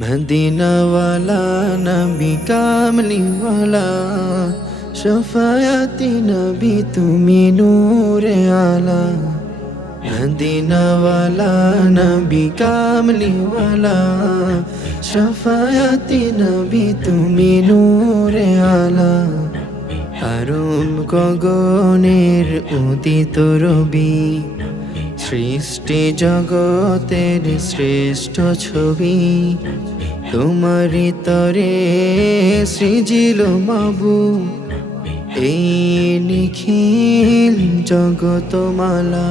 Medina ওয়ালা নবী কামলি ওয়ালা শফায়াতি নবী তুমি নূরে আলা। মদিনা ওয়ালা নবী কামলি ওয়ালা শফায়াতি নবী তুমি নূরে আলা। আরম গগনের উদিত রবি সৃষ্টি জগতের শ্রেষ্ঠ ছবি। তোমারি তরে সৃজিল মাবুদ এই নিখিল জগতমালা।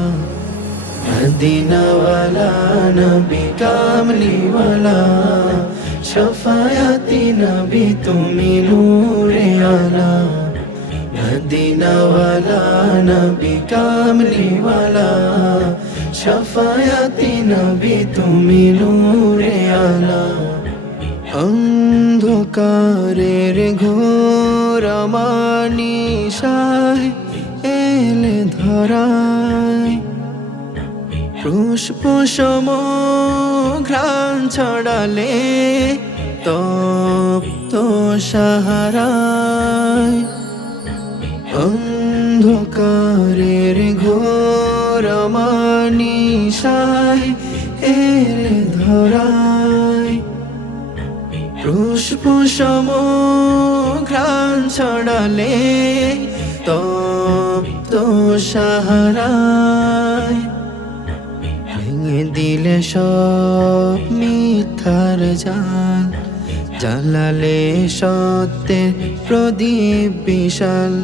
মদিনা ওয়ালা নবী কামলি ওয়ালা শফায়াতি নবী তুমি নূরে আলা। মদিনা ওয়ালা নবী কামলি ওয়ালা শফায়াতি নবী তুমি নূরে আলা। অন্ধকারের ঘোর মানিসায় এলে ধরায় পুষ্প সম ঘ্রাণ ছড়ালে তপ্ত সাহারায়। অন্ধকারের ঘোর মানিসায় এলে ধরায় পুষ্প সম ঘ্রাণ ছড়ালে তপ্ত সাহারায়। ভেঙে দিলে সব মিথ্যার জাল, জ্বালালে সত্যের প্রদীপ বিশাল।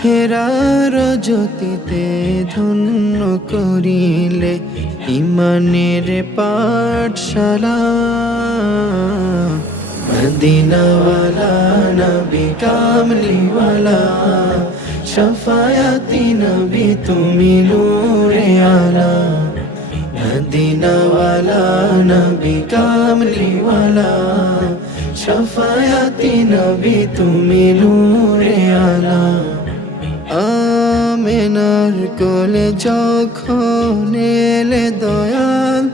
হেরার জ্যোতিতে ধন্য করিলে ইমানের পাঠশালা। মদিনা ওয়ালা নবী কামলি ওয়ালা শফায়াতি নবী তুমি নূরে আলা। মদিনা ওয়ালা নবী কামলি ওয়ালা শফায়াতি নবী তুমি নূরে আলা। আমেনার কোলে যখন এলে দয়াল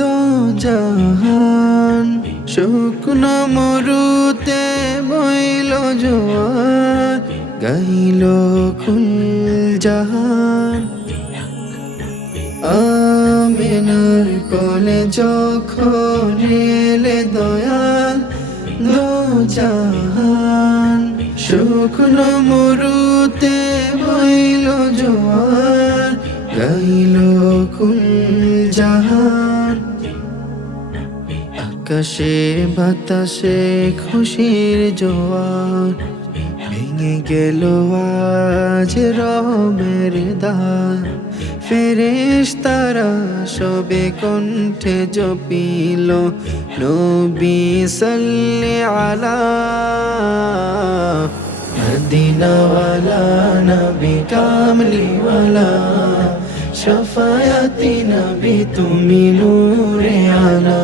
দো জাহান, শুকনো মরুতে বইল জোয়ার গাইল কুল জাহান। আমেনার কোলে যখন এলে দয়াল দো জাহান, শুকনো মরুতে বইল জোয়ার গাইল কুল জাহান। আকাশে বাতাসে খুশির জোয়ার ভেঙে গেল আজ রবের দ্বার। ফেরেশতারা সবে কণ্ঠে জপিল নবী সাল্লি আলা। মদিনা ওয়ালা নবী কামলি ওয়ালা শফায়াতি নবী তুমি নূরে আলা।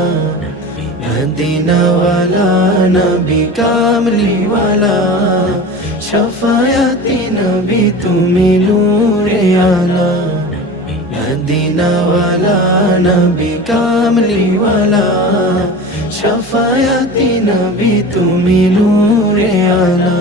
মদিনা ওয়ালা নবী কামলি ওয়ালা শফায়াতি নবী তুমি নূরে আলা। মদিনা ওয়ালা নবী কামলি ওয়ালা শফায়াতি নবী তুমি নূরে আলা।